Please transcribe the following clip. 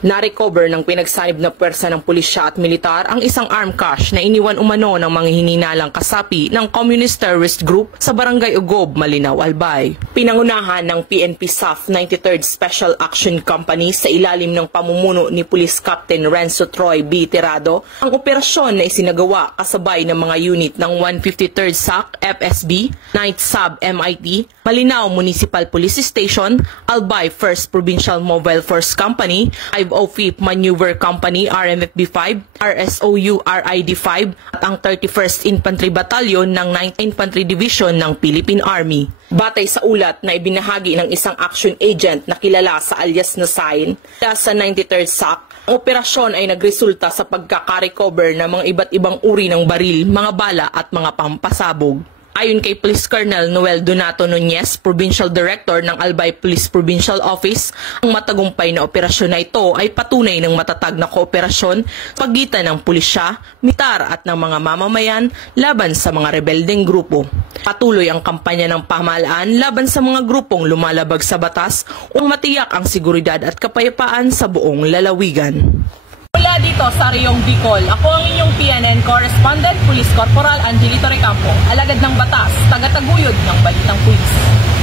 Na-recover ng pinagsanib na pwersa ng pulisya at militar ang isang armed cache na iniwan umano ng mga hinihinalang kasapi ng Communist Terrorist Group sa Barangay Ugob, Malinaw, Albay. Pinangunahan ng PNP SAF 93rd Special Action Company sa ilalim ng pamumuno ni Police Captain Renzo Troy B. Tirado ang operasyon na isinagawa kasabay ng mga unit ng 153rd SAC FSB, 9th Sub MIT, Malinaw Municipal Police Station, Albay 1st Provincial Mobile Force Company, 505th Maneuver Company RMFB-5, RSOU RID-5 at ang 31st Infantry Battalion ng 9th Infantry Division ng Philippine Army. Batay sa ulat na ibinahagi ng isang action agent na kilala sa alias na Sign sa 93rd SAC, ang operasyon ay nagresulta sa pagkakarecover ng mga iba't ibang uri ng baril, mga bala at mga pampasabog. Ayon kay Police Colonel Noel Donato Nunez, Provincial Director ng Albay Police Provincial Office, ang matagumpay na operasyon na ito ay patunay ng matatag na kooperasyon sa pagitan ng pulisya, militar at ng mga mamamayan laban sa mga rebeldeng grupo. Patuloy ang kampanya ng pamahalaan laban sa mga grupong lumalabag sa batas upang matiyak ang seguridad at kapayapaan sa buong lalawigan. Mula dito sa Riyong Bicol, ako ang inyong PNN Correspondent, Police Corporal Angelito Recampo, alagad ng batas, tagataguyod ng Balitang Pulis.